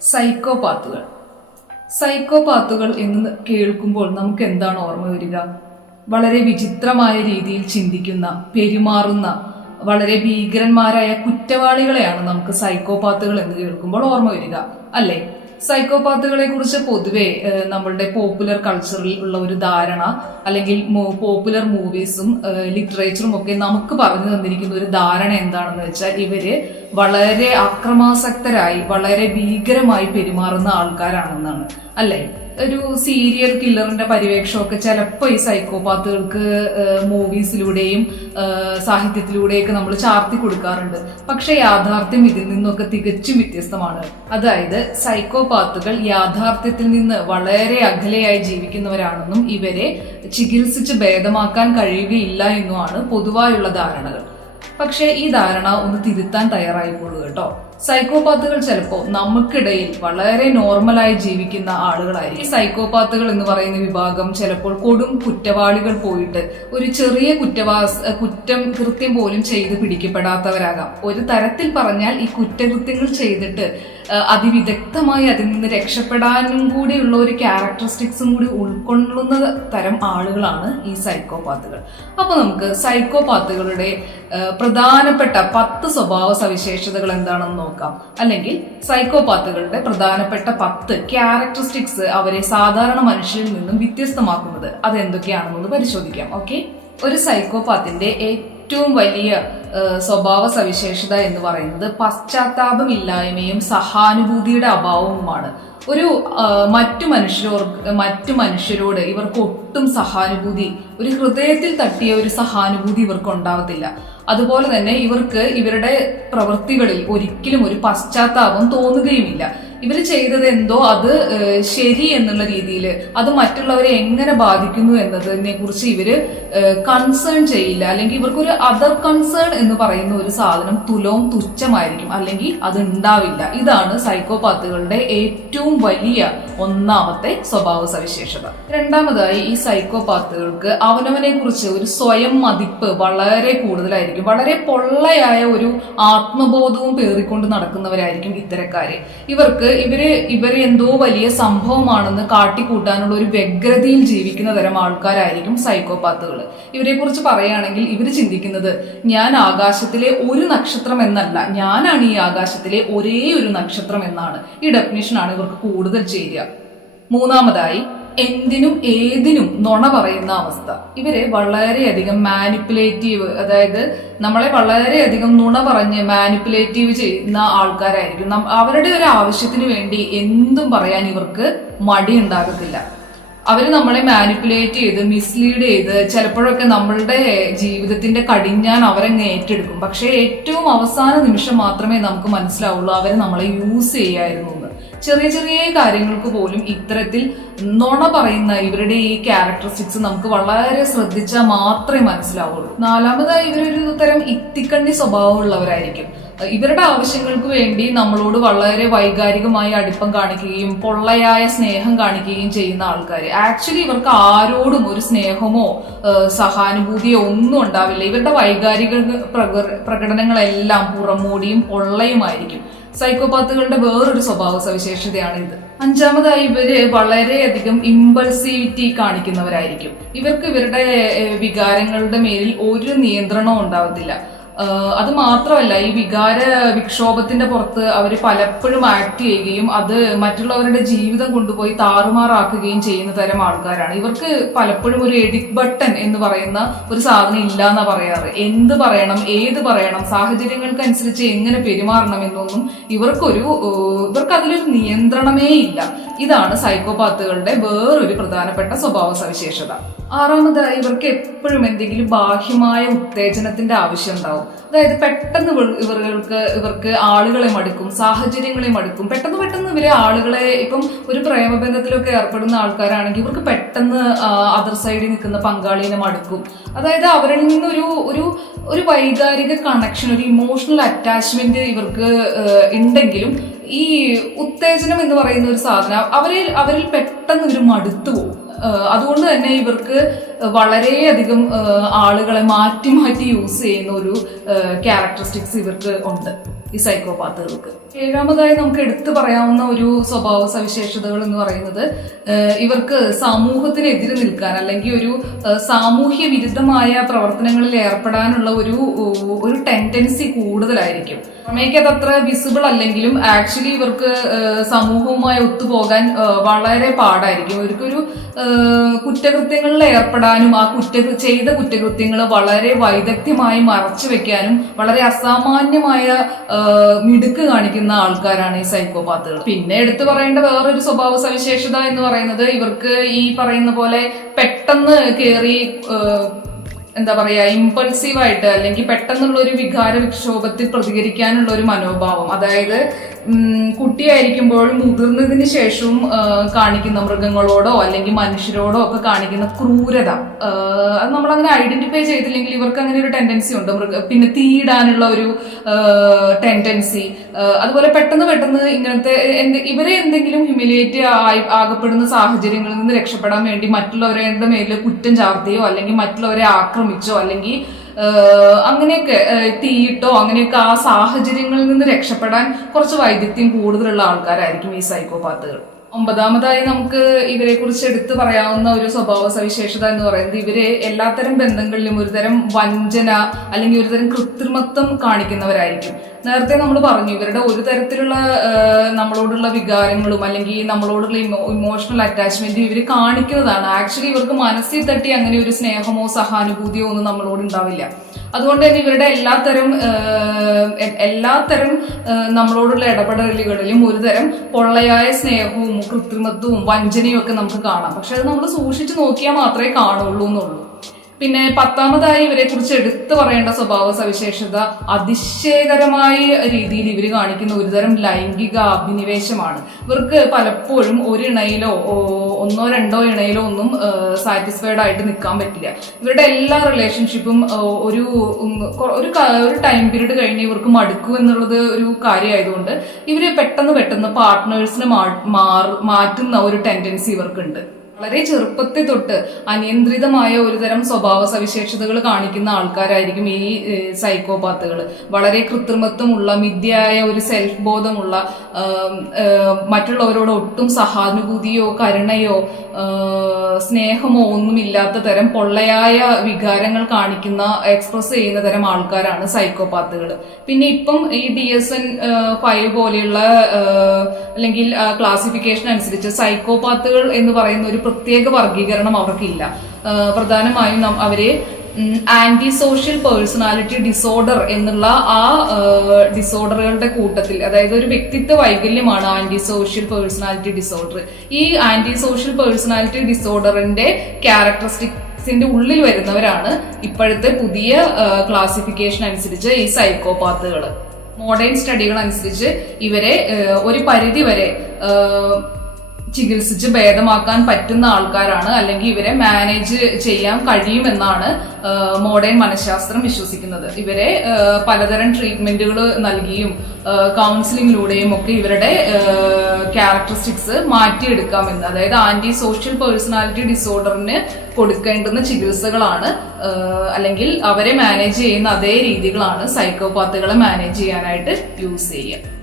സൈക്കോപാത്തുകൾ. സൈക്കോപാത്തുകൾ എന്ന് കേൾക്കുമ്പോൾ നമുക്ക് എന്താണ് ഓർമ്മ വരിക? വളരെ വിചിത്രമായ രീതിയിൽ ചിന്തിക്കുന്ന പെരുമാറുന്ന വളരെ ഭീകരന്മാരായ കുറ്റവാളികളെയാണ് നമുക്ക് സൈക്കോപാത്തുകൾ എന്ന് കേൾക്കുമ്പോൾ ഓർമ്മ വരിക. അല്ലേ? സൈക്കോപാത്തുകളെ കുറിച്ച് പൊതുവെ നമ്മളുടെ പോപ്പുലർ കൾച്ചറിൽ ഉള്ള ഒരു ധാരണ അല്ലെങ്കിൽ പോപ്പുലർ മൂവീസും ലിറ്ററേച്ചറും ഒക്കെ നമുക്ക് പറഞ്ഞു തന്നിരിക്കുന്ന ഒരു ധാരണ എന്താണെന്ന് വെച്ചാൽ ഇവർ വളരെ അക്രമാസക്തരായി വളരെ ഭീകരമായി പെരുമാറുന്ന ആൾക്കാരാണെന്നാണ്. അല്ലെ? ഒരു സീരിയൽ കില്ലറിന്റെ പരിവേഷമൊക്കെ ചിലപ്പോൾ ഈ സൈക്കോപാത്തുകൾക്ക് മൂവീസിലൂടെയും സാഹിത്യത്തിലൂടെയൊക്കെ നമ്മൾ ചാർത്തി കൊടുക്കാറുണ്ട്. പക്ഷെ യാഥാർത്ഥ്യം ഇതിൽ നിന്നൊക്കെ തികച്ചും വ്യത്യസ്തമാണ്. അതായത് സൈക്കോപാത്തുകൾ യാഥാർത്ഥ്യത്തിൽ നിന്ന് വളരെ അകലെയായി ജീവിക്കുന്നവരാണെന്നും ഇവരെ ചികിത്സിച്ച് ഭേദമാക്കാൻ കഴിയുകയില്ല എന്നുമാണ് പൊതുവായുള്ള ധാരണകൾ. പക്ഷേ ഈ ധാരണ ഒന്ന് തിരുത്താൻ തയ്യാറായിക്കോളൂ കേട്ടോ. സൈക്കോപാത്തുകൾ ചിലപ്പോൾ നമുക്കിടയിൽ വളരെ നോർമലായി ജീവിക്കുന്ന ആളുകളായിരിക്കും. ഈ സൈക്കോപാത്തുകൾ എന്ന് പറയുന്ന വിഭാഗം ചിലപ്പോൾ കൊടും കുറ്റവാളികൾ പോയിട്ട് ഒരു ചെറിയ കുറ്റവാസ കുറ്റം കൃത്യം പോലും ചെയ്ത് പിടിക്കപ്പെടാത്തവരാകാം. ഒരു തരത്തിൽ പറഞ്ഞാൽ ഈ കുറ്റകൃത്യങ്ങൾ ചെയ്തിട്ട് അതിവിദഗ്ധമായി അതിൽ നിന്ന് രക്ഷപ്പെടാനും കൂടിയുള്ള ഒരു ക്യാരക്ടറിസ്റ്റിക്സും കൂടി ഉൾക്കൊള്ളുന്ന തരം ആളുകളാണ് ഈ സൈക്കോപാത്തുകൾ അപ്പോൾ നമുക്ക് സൈക്കോപാത്തുകളുടെ പ്രധാനപ്പെട്ട പത്ത് സ്വഭാവ സവിശേഷതകൾ എന്താണെന്ന് നോക്കാം. അല്ലെങ്കിൽ സൈക്കോപാത്തുകളുടെ പ്രധാനപ്പെട്ട പത്ത് ക്യാരക്ടറിസ്റ്റിക്സ് അവരെ സാധാരണ മനുഷ്യരിൽ നിന്നും വ്യത്യസ്തമാക്കുന്നത് അതെന്തൊക്കെയാണെന്നൊന്ന് പരിശോധിക്കാം. ഓക്കെ ഒരു സൈക്കോപാത്തിന്റെ ഏറ്റവും വലിയ സ്വഭാവ സവിശേഷത എന്ന് പറയുന്നത് പശ്ചാത്താപമില്ലായ്മയും സഹാനുഭൂതിയുടെ അഭാവവുമാണ്. ഒരു മറ്റു മനുഷ്യരോർ മറ്റു മനുഷ്യരോട് ഇവർക്ക് ഒട്ടും സഹാനുഭൂതി ഒരു ഹൃദയത്തിൽ തട്ടിയ ഒരു സഹാനുഭൂതി ഇവർക്ക് ഉണ്ടാവത്തില്ല. അതുപോലെ തന്നെ ഇവർക്ക് ഇവരുടെ പ്രവൃത്തികളിൽ ഒരിക്കലും ഒരു പശ്ചാത്താപം തോന്നുകയുമില്ല. ഇവർ ചെയ്തത് എന്തോ അത് ശരി എന്നുള്ള രീതിയിൽ അത് മറ്റുള്ളവരെ എങ്ങനെ ബാധിക്കുന്നു എന്നതിനെ കുറിച്ച് ഇവർ കൺസേൺ ചെയ്യില്ല. അല്ലെങ്കിൽ ഇവർക്കൊരു അതർ കൺസേൺ എന്ന് പറയുന്ന ഒരു സാധനം തുലവും തുച്ഛമായിരിക്കും. അല്ലെങ്കിൽ അത് ഉണ്ടാവില്ല. ഇതാണ് സൈക്കോപാത്തുകളുടെ ഏറ്റവും വലിയ ഒന്നാമത്തെ സ്വഭാവ സവിശേഷത. രണ്ടാമതായി ഈ സൈക്കോപാത്തുകൾക്ക് അവനവനെ കുറിച്ച് ഒരു സ്വയം മതിപ്പ് വളരെ കൂടുതലായിരിക്കും. വളരെ പൊള്ളയായ ഒരു ആത്മബോധവും പേറിക്കൊണ്ട് നടക്കുന്നവരായിരിക്കും ഇത്തരക്കാര്. ഇവർക്ക് ഇവർ ഇവർ എന്തോ വലിയ സംഭവമാണെന്ന് കാട്ടിക്കൂട്ടാനുള്ള ഒരു വ്യഗ്രതയിൽ ജീവിക്കുന്ന തരം ആൾക്കാരായിരിക്കും സൈക്കോപാത്തുകൾ ഇവരെ കുറിച്ച് പറയുകയാണെങ്കിൽ ഇവർ ചിന്തിക്കുന്നത് ഞാൻ ആകാശത്തിലെ ഒരു നക്ഷത്രം എന്നല്ല ഞാനാണ് ഈ ആകാശത്തിലെ ഒരേ ഒരു നക്ഷത്രം എന്നാണ്. ഈ ഡെഫിനേഷനാണ് ഇവർക്ക് കൂടുതൽ ചെയ്യുക മൂന്നാമതായി എന്തിനും ഏതിനും നുണ പറയുന്ന അവസ്ഥ. ഇവർ വളരെയധികം മാനിപ്പുലേറ്റീവ് അതായത് നമ്മളെ വളരെയധികം നുണ പറഞ്ഞ് മാനിപ്പുലേറ്റീവ് ചെയ്യുന്ന ആൾക്കാരായിരിക്കും. അവരുടെ ഒരു ആവശ്യത്തിന് വേണ്ടി എന്തും പറയാൻ ഇവർക്ക് മടി ഉണ്ടാകത്തില്ല അവർ നമ്മളെ മാനിപ്പുലേറ്റ് ചെയ്ത് മിസ്ലീഡ് ചെയ്ത് ചിലപ്പോഴൊക്കെ നമ്മളുടെ ജീവിതത്തിന്റെ കടിഞ്ഞാൻ അവരങ്ങ് ഏറ്റെടുക്കും. പക്ഷേ ഏറ്റവും അവസാന നിമിഷം മാത്രമേ നമുക്ക് മനസ്സിലാവുള്ളൂ അവർ നമ്മളെ യൂസ് ചെയ്യായിരുന്നു. ചെറിയ ചെറിയ കാര്യങ്ങൾക്ക് പോലും ഇത്തരത്തിൽ നുണ പറയുന്ന ഇവരുടെ ഈ ക്യാരക്ടറിസ്റ്റിക്സ് നമുക്ക് വളരെ ശ്രദ്ധിച്ചാൽ മാത്രമേ മനസ്സിലാവുള്ളൂ. നാലാമതായി ഇവരൊരു തരം ഇത്തിക്കണ്ണി സ്വഭാവമുള്ളവരായിരിക്കും. ഇവരുടെ ആവശ്യങ്ങൾക്ക് വേണ്ടി നമ്മളോട് വളരെ വൈകാരികമായി അടുപ്പം കാണിക്കുകയും പൊള്ളയായ സ്നേഹം കാണിക്കുകയും ചെയ്യുന്ന ആൾക്കാർ ആക്ച്വലി ഇവർക്ക് ആരോടും ഒരു സ്നേഹമോ സഹാനുഭൂതിയോ ഒന്നും ഉണ്ടാവില്ല. ഇവരുടെ വൈകാരിക പ്രക- പ്രകടനങ്ങളെല്ലാം പുറമോടിയും പൊള്ളയുമായിരിക്കും. സൈക്കോപാത്തുകളുടെ വേറൊരു സ്വഭാവ സവിശേഷതയാണ് ഇത്. അഞ്ചാമതായി ഇവർ വളരെയധികം ഇമ്പൾസിവിറ്റി കാണിക്കുന്നവരായിരിക്കും. ഇവർക്ക് ഇവരുടെ വികാരങ്ങളുടെ മേലിൽ ഒരു നിയന്ത്രണവും ഉണ്ടാവത്തില്ല. അത് മാത്രമല്ല ഈ വികാര വിക്ഷോഭത്തിന്റെ പുറത്ത് അവർ പലപ്പോഴും ആക്ട് ചെയ്യുകയും അത് മറ്റുള്ളവരുടെ ജീവിതം കൊണ്ടുപോയി താറുമാറാക്കുകയും ചെയ്യുന്ന തരം ആൾക്കാരാണ്. ഇവർക്ക് പലപ്പോഴും ഒരു എഡിറ്റ് ബട്ടൺ എന്ന് പറയുന്ന ഒരു സാധനം ഇല്ല എന്നാ പറയാറ്. എന്ത് പറയണം ഏത് പറയണം സാഹചര്യങ്ങൾക്കനുസരിച്ച് എങ്ങനെ പെരുമാറണം എന്നൊന്നും ഇവർക്കൊരു ഇവർക്ക് അതിലൊരു നിയന്ത്രണമേ ഇല്ല. ഇതാണ് സൈക്കോപാത്തുകളുടെ വേറൊരു പ്രധാനപ്പെട്ട സ്വഭാവ സവിശേഷത ആറാമതായി ഇവർക്ക് എപ്പോഴും എന്തെങ്കിലും ബാഹ്യമായ ഉത്തേജനത്തിന്റെ ആവശ്യം ഉണ്ടാവും. അതായത് പെട്ടെന്ന് ഇവർ- ഇവർക്ക് ഇവർക്ക് ആളുകളെ മടുക്കും സാഹചര്യങ്ങളെ മടുക്കും. പെട്ടെന്ന് പെട്ടെന്ന് ഇവരെ ആളുകളെ ഇപ്പം ഒരു പ്രേമബന്ധത്തിലൊക്കെ ഏർപ്പെടുന്ന ആൾക്കാരാണെങ്കിൽ ഇവർക്ക് പെട്ടെന്ന് അതർ സൈഡിൽ നിൽക്കുന്ന പങ്കാളിനെ മടുക്കും. അതായത് അവരിൽ നിന്നൊരു ഒരു ഒരു വൈകാരിക കണക്ഷൻ ഒരു ഇമോഷണൽ അറ്റാച്ച്മെന്റ് ഇവർക്ക് ഉണ്ടെങ്കിലും ഈ ഉത്തേജനം എന്ന് പറയുന്ന ഒരു സാധനം അവരിൽ അവരിൽ പെട്ടെന്ന് ഒരു മടുത്തു പോകും. അതുകൊണ്ട് തന്നെ ഇവർക്ക് വളരെയധികം ആളുകളെ മാറ്റി മാറ്റി യൂസ് ചെയ്യുന്ന ഒരു ക്യാരക്ടറിസ്റ്റിക്സ് ഇവർക്ക് ഉണ്ട് ഈ സൈക്കോപാത്തുകൾക്ക് ഏഴാമതായി നമുക്ക് എടുത്തു പറയാവുന്ന ഒരു സ്വഭാവ സവിശേഷതകൾ എന്ന് പറയുന്നത് ഇവർക്ക് സമൂഹത്തിനെതിരെ നിൽക്കാൻ അല്ലെങ്കിൽ ഒരു സാമൂഹ്യ വിരുദ്ധമായ പ്രവർത്തനങ്ങളിൽ ഏർപ്പെടാനുള്ള ഒരു ഒരു ടെൻഡൻസി കൂടുതലായിരിക്കും. അമ്മയ്ക്ക് അത് അത്ര വിസിബിൾ അല്ലെങ്കിലും ആക്ച്വലി ഇവർക്ക് സമൂഹവുമായി ഒത്തുപോകാൻ വളരെ പാടായിരിക്കും. ഇവർക്കൊരു കുറ്റകൃത്യങ്ങളിൽ കുറ്റകൃത്യങ്ങളിൽ ഏർപ്പെടാനും ആ കുറ്റ ചെയ്ത കുറ്റകൃത്യങ്ങൾ വളരെ വൈദഗ്ധ്യമായി മറച്ചു വെക്കാനും വളരെ അസാമാന്യമായ മിടുക്ക് കാണിക്കുന്ന ആൾക്കാരാണ് ഈ സൈക്കോപാത്തുകൾ. പിന്നെ എടുത്തു പറയേണ്ട വേറൊരു സ്വഭാവ സവിശേഷത എന്ന് പറയുന്നത് ഇവർക്ക് ഈ പറയുന്ന പോലെ പെട്ടെന്ന് കയറി എന്താ പറയാ ഇമ്പൾസീവ് ആയിട്ട് അല്ലെങ്കിൽ പെട്ടെന്നുള്ള ഒരു വികാര വിക്ഷോഭത്തിൽ പ്രതികരിക്കാനുള്ള ഒരു മനോഭാവം. അതായത് കുട്ടിയായിരിക്കുമ്പോൾ മുതിർന്നതിന് ശേഷവും കാണിക്കുന്ന മൃഗങ്ങളോടോ അല്ലെങ്കിൽ മനുഷ്യരോടോ ഒക്കെ കാണിക്കുന്ന ക്രൂരത. അത് നമ്മൾ അങ്ങനെ ഐഡന്റിഫൈ ചെയ്തില്ലെങ്കിൽ ഇവർക്ക് അങ്ങനെ ഒരു ടെൻഡൻസി ഉണ്ട്. മൃഗ പിന്നെ തീയിടാനുള്ള ഒരു ടെൻഡൻസി അതുപോലെ പെട്ടെന്ന് പെട്ടെന്ന് ഇങ്ങനത്തെ ഇവരെ എന്തെങ്കിലും ഹ്യൂമിലിയേറ്റ് ആകപ്പെടുന്ന സാഹചര്യങ്ങളിൽ നിന്ന് രക്ഷപ്പെടാൻ വേണ്ടി മറ്റുള്ളവരുടെ മേലിൽ കുറ്റം ചാർത്തിയോ അല്ലെങ്കിൽ മറ്റുള്ളവരെ ആക്രമിച്ചോ അല്ലെങ്കിൽ അങ്ങനെയൊക്കെ തീയിട്ടോ അങ്ങനെയൊക്കെ ആ സാഹചര്യങ്ങളിൽ നിന്ന് രക്ഷപ്പെടാൻ കുറച്ച് വൈദഗ്ധ്യം കൂടുതലുള്ള ആൾക്കാരായിരിക്കും ഈ സൈക്കോപാത്തുകൾ. ഒമ്പതാമതായി നമുക്ക് ഇവരെ കുറിച്ച് എടുത്തു പറയാവുന്ന ഒരു സ്വഭാവ സവിശേഷത എന്ന് പറയുന്നത് ഇവരെ എല്ലാത്തരം ബന്ധങ്ങളിലും ഒരുതരം വഞ്ചന അല്ലെങ്കിൽ ഒരുതരം കൃത്രിമത്വം കാണിക്കുന്നവരായിരിക്കും. നേരത്തെ നമ്മൾ പറഞ്ഞു ഇവരുടെ ഒരു തരത്തിലുള്ള നമ്മളോടുള്ള വികാരങ്ങളും അല്ലെങ്കിൽ നമ്മളോടുള്ള ഇമോഷണൽ അറ്റാച്ച്മെന്റും ഇവർ കാണിക്കുന്നതാണ്. ആക്ച്വലി ഇവർക്ക് മനസ്സിൽ തട്ടി അങ്ങനെ ഒരു സ്നേഹമോ സഹാനുഭൂതിയോ ഒന്നും നമ്മളോട് ഉണ്ടാവില്ല. അതുകൊണ്ട് തന്നെ ഇവരുടെ എല്ലാത്തരം എല്ലാത്തരം നമ്മളോടുള്ള ഇടപെടലുകളിലും ഒരുതരം പൊള്ളയായ സ്നേഹവും കൃത്രിമത്വവും വഞ്ചനയും ഒക്കെ നമുക്ക് കാണാം. പക്ഷെ അത് നമ്മൾ സൂക്ഷിച്ചു നോക്കിയാൽ മാത്രമേ കാണുള്ളൂ എന്നുള്ളൂ. പിന്നെ പത്താമതായി ഇവരെ കുറിച്ച് എടുത്തു പറയേണ്ട സ്വഭാവ സവിശേഷത അതിശയകരമായ രീതിയിൽ ഇവർ കാണിക്കുന്ന ഒരുതരം ലൈംഗിക അഭിനിവേശമാണ്. ഇവർക്ക് പലപ്പോഴും ഒരു ഇണയിലോ ഒന്നോ രണ്ടോ ഇണയിലോ ഒന്നും സാറ്റിസ്ഫൈഡ് ആയിട്ട് നിൽക്കാൻ പറ്റില്ല. ഇവരുടെ എല്ലാ റിലേഷൻഷിപ്പും ഒരു ഒരു ഒരു ടൈം പീരീഡ് കഴിഞ്ഞ് ഇവർക്ക് മടുക്കും എന്നുള്ളത് ഒരു കാര്യമായതുകൊണ്ട് ഇവർ പെട്ടെന്ന് പെട്ടെന്ന് പാർട്ട്നേഴ്സിനെ മാറ്റുന്ന ഒരു ടെൻഡൻസി ഇവർക്കുണ്ട്. വളരെ ചെറുപ്പത്തെ തൊട്ട് അനിയന്ത്രിതമായ ഒരുതരം സ്വഭാവ സവിശേഷതകൾ കാണിക്കുന്ന ആൾക്കാരായിരിക്കും ഈ സൈക്കോപാത്തുകൾ വളരെ കൃത്രിമത്വമുള്ള മിഥ്യയായ ഒരു സെൽഫ് ബോധമുള്ള മറ്റുള്ളവരോട് ഒട്ടും സഹാനുഭൂതിയോ കരുണയോ സ്നേഹമോ ഒന്നുമില്ലാത്ത തരം പൊള്ളയായ വികാരങ്ങൾ കാണിക്കുന്ന എക്സ്പ്രസ് ചെയ്യുന്ന തരം ആൾക്കാരാണ് സൈക്കോപാത്തുകൾ പിന്നെ ഇപ്പം ഈ ഡി എസ് എൻ ഫൈവ് പോലെയുള്ള അല്ലെങ്കിൽ ക്ലാസിഫിക്കേഷൻ അനുസരിച്ച് സൈക്കോപാത്തുകൾ എന്ന് പറയുന്ന ഒരു പ്രത്യേക വർഗീകരണം അവർക്കില്ല. പ്രധാനമായും അവരെ ആന്റി സോഷ്യൽ പേഴ്സണാലിറ്റി ഡിസോർഡർ എന്നുള്ള ആ ഡിസോർഡറുകളുടെ കൂട്ടത്തിൽ അതായത് ഒരു വ്യക്തിത്വ വൈകല്യമാണ് ആന്റി സോഷ്യൽ പേഴ്സണാലിറ്റി ഡിസോർഡർ ഈ ആന്റി സോഷ്യൽ പേഴ്സണാലിറ്റി ഡിസോർഡറിന്റെ ക്യാരക്ടറിസ്റ്റിക്സിന്റെ ഉള്ളിൽ വരുന്നവരാണ് ഇപ്പോഴത്തെ പുതിയ ക്ലാസിഫിക്കേഷൻ അനുസരിച്ച് ഈ സൈക്കോപാത്തുകൾ മോഡേൺ സ്റ്റഡികൾ അനുസരിച്ച് ഇവരെ ഒരു പരിധി വരെ ചികിത്സിച്ച് ഭേദമാക്കാൻ പറ്റുന്ന ആൾക്കാരാണ് അല്ലെങ്കിൽ ഇവരെ മാനേജ് ചെയ്യാൻ കഴിയുമെന്നാണ് മോഡേൺ മനഃശാസ്ത്രം വിശ്വസിക്കുന്നത്. ഇവരെ പലതരം ട്രീറ്റ്മെന്റുകൾ നൽകിയും കൗൺസിലിങ്ങിലൂടെയും ഒക്കെ ഇവരുടെ ക്യാരക്ടറിസ്റ്റിക്സ് മാറ്റിയെടുക്കാമെന്ന് അതായത് ആന്റി സോഷ്യൽ പേഴ്സണാലിറ്റി ഡിസോർഡറിന് കൊടുക്കേണ്ടുന്ന ചികിത്സകളാണ് അല്ലെങ്കിൽ അവരെ മാനേജ് ചെയ്യുന്ന അതേ രീതികളാണ് സൈക്കോപാത്തുകളെ മാനേജ് ചെയ്യാനായിട്ട് യൂസ് ചെയ്യുക.